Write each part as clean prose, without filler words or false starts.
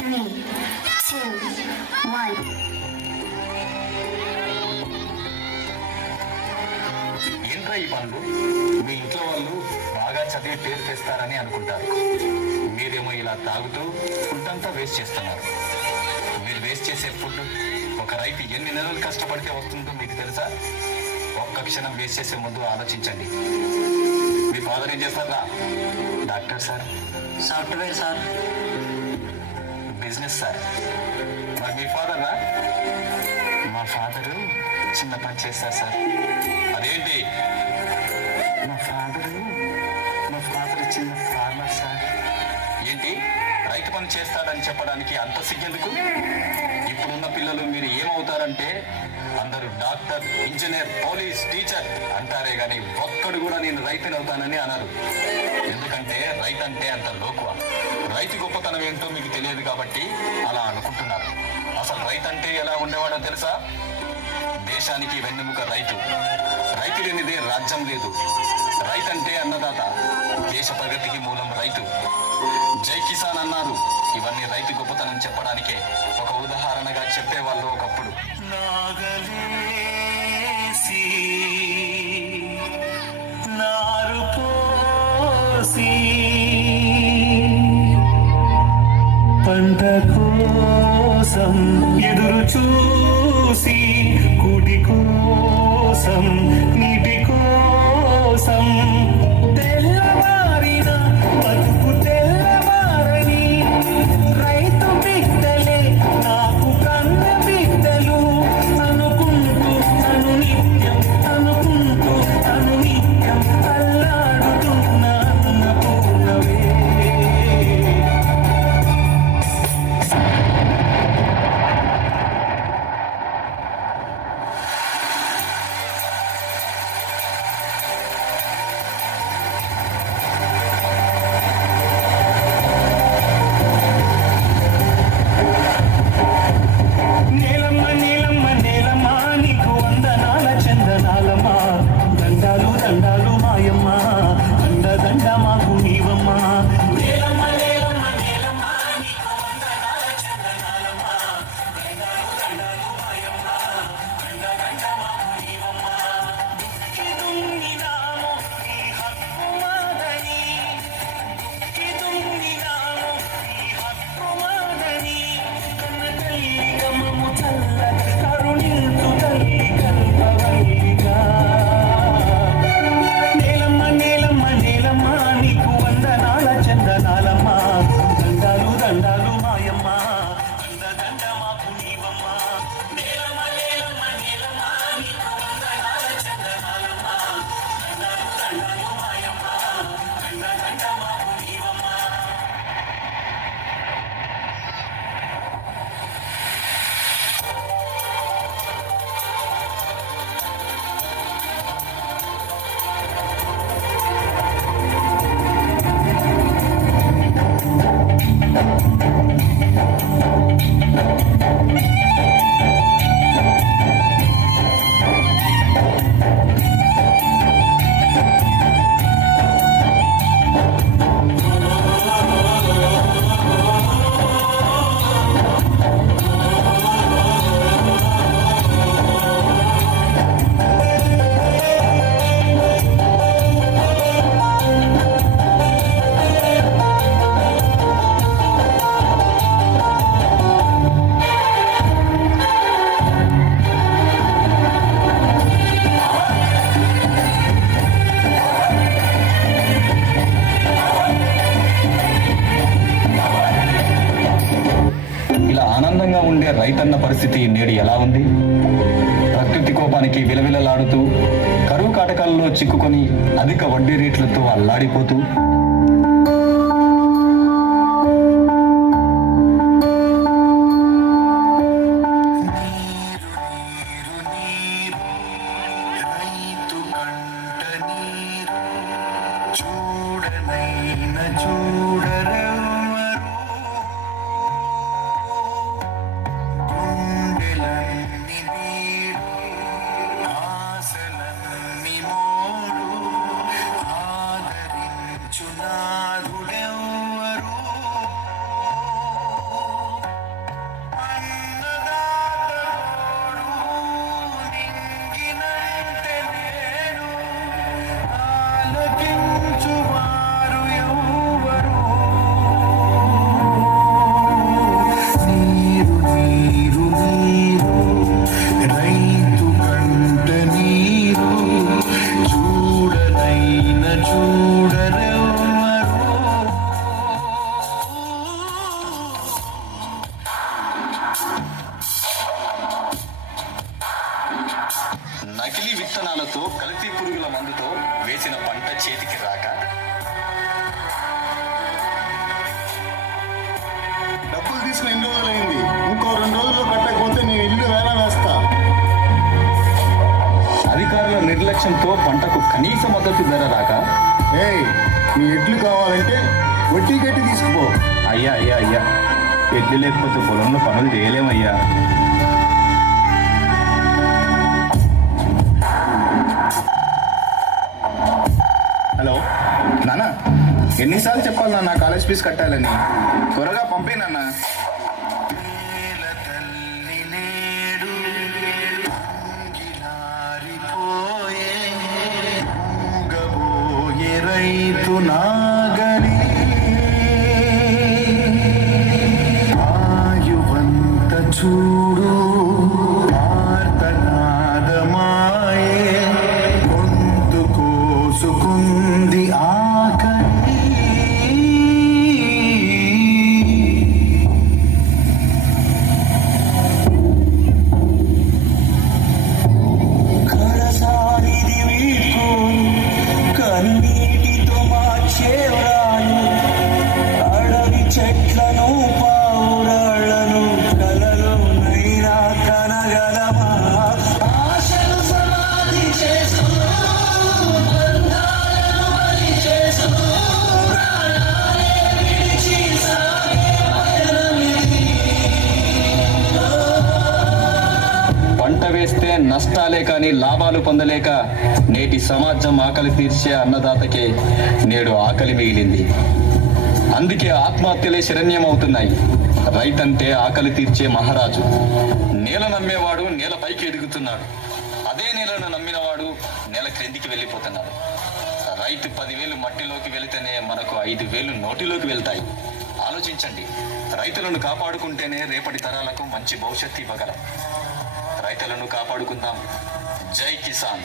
3, 2, 1. ఏంట్రా ఈ పనులు? మీ ఇంట్లో వాళ్ళు బాగా చదివి పేరు తెస్తారని అనుకుంటారు. మీరేమో ఇలా తాగుతూ ఫుడ్ అంతా వేస్ట్ చేస్తున్నారు. మీరు వేస్ట్ చేసే ఫుడ్ ఒక రైతు ఎన్ని నెలలు కష్టపడితే వస్తుందో మీకు తెలుసా? ఒక్క క్షణం వేస్ట్ చేసే ముందు ఆలోచించండి. మీ ఫాదర్ ఏం చేస్తారా? Doctor sir. Software sir. Business sir. మరి మీ ఫాదరా? మా ఫాదరు చిన్న పని చేస్తారు సార్. అదేంటి? మా ఫాదర్ చిన్న ఫార్మర్ సార్. ఏంటి రైతు పని చేస్తాడని చెప్పడానికి అంత సిగ్గెందుకు? ఇప్పుడున్న పిల్లలు మీరు ఏమవుతారంటే అందరూ డాక్టర్, ఇంజనీర్, పోలీస్, టీచర్ అంటారే గాని ఒక్కడు కూడా నేను రైతుని అవుతానని అనరు. ఎందుకంటే రైతు అంటే అంత లోకువ. రైతు గొప్పతనం ఏంటో మీకు తెలియదు కాబట్టి అలా అనుకుంటున్నారు. అసలు రైతు అంటే ఎలా ఉండేవాడో తెలుసా? దేశానికి వెన్నెముక రైతు. రైతు లేనిదే రాజ్యం లేదు. రైతు అంటే అన్నదాత. దేశ ప్రగతికి మూలం రైతు. జై కిసాన్ అన్నారు. ఇవన్నీ రైతు గొప్పతనం చెప్పడానికే ఒక ఉదాహరణగా చెప్పేవాళ్ళు ఒకప్పుడు. నాగలేసి నారు పోసి పంట కోసం ఎదురు చూసి కుడి కోసం నీటి కోసం తెల్లవారిన బతుకు తెల్లవారని రైతు బిడ్డలే నాకు కన్న బిడ్డలు అనుకుంటూ తను నిత్యం అల్లాడుతున్న అన్నపూర్ణవే. నేలమ్మ నేలమ్మ నేలమ్మ నీకు వందనాల చందనాలమ్మ. దండాలు దండాలు మాయమ్మ, దండ దండ మాకు నీవమ్మ. నేలమ్మ నేలమ్మ నేలమ్మ నీకు వందనాల చందనాలమ్మ. దండాలు దండాలు మాయమ్మ, దండ దండ మాకు నీవమ్మ. దుక్కిదున్నినాము నీ హక్కు మాదని, దుక్కిదున్నినాము నీ హక్కు మాదని. కన్న తల్లి గమము చల్లగా కరుణించు తల్లి కల్పవల్లిగా. నేలమ్మ నేలమ్మ నేలమ్మ నీకు వందనాల చందనాలమ్మ. దండాలు దండాలు మాయమ్మ, దండ దండ మాకు నీవమ్మ. నేలమ్మ నేలమ్మ నేలమ్మ నీకు వందనాల చందనాలమ్మ. దండాలు దండాలు మాయమ్మ, దండ దండ మాకు నీవమ్మ. ఇలా ఆనందంగా ఉండే రైతన్న పరిస్థితి నేడు ఎలా ఉంది? ప్రకృతి కోపానికి విలవిలలాడుతూ కరువు కాటకాలలో చిక్కుకొని అధిక వడ్డీ రేట్లతో అల్లాడిపోతూ చూడరెవ్వరు గుండెలన్నీ నీరు ఆశలన్నీ మోడు ఆదరించు మందుతో వేసిన పంట చేతికి రాక డబ్బులు తీసుకుని ఎన్ని రోజులైంది? ఇంకో 2 రోజుల్లో కట్టకపోతే నీ ఇల్లు వేలా వేస్తా. అధికారుల నిర్లక్ష్యంతో పంటకు కనీస మద్దతు ధర రాక ఏయ్, నీ ఎడ్లు కావాలంటే వడ్డీ కట్టి తీసుకుపో. అయ్యా అయ్యా అయ్యా, ఎడ్లు లేకపోతే పొలంలో పనులు చేయలేమయ్యా. హలో నాన్న, ఎన్నిసార్లు చెప్పాలి నాన్న కాలేజ్ ఫీజు కట్టాలని? త్వరగా పంపే నాన్న. నేల తల్లి నేడు అంగిలారిపోయే, మూగబోయే రైతు నాగలి ఆయువంత చూడు ఆర్తనాదమాయే, గొంతు కోసుకుంది ఆకలి. కరసానిది వీడ్కోలు, కన్నీటితో మార్చేవ్రాలు, అడవి చెట్లను పావురాళ్లను కలలోనైనా కనగలమా? ఆశలు సమాధి చేసు, బంధాలను బలి చేసు, ప్రాణాలే విడిచి సాగే పయనమిది. పంట వేస్తే నష్టాలే కానీ లాభాలు పొందలేక నేటి సమాజం ఆకలి తీర్చే అన్నదాతకే నేడు ఆకలి మిగిలింది. అందుకే ఆత్మహత్యలే శరణ్యమవుతున్నాయి. రైతంటే ఆకలి తీర్చే మహారాజు. నేల నమ్మేవాడు నేల పైకి ఎదుగుతున్నాడు. అదే నేలను నమ్మినవాడు నేల క్రిందికి వెళ్ళిపోతున్నాడు. రైతు 10,000 మట్టిలోకి వెళితేనే మనకు 5,000 నోటిలోకి వెళ్తాయి. ఆలోచించండి. రైతులను కాపాడుకుంటేనే రేపటి తరాలకు మంచి భవిష్యత్తు ఇవ్వగలం. రైతులను కాపాడుకుందాం. జై కిసాన్,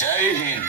జై హింద్.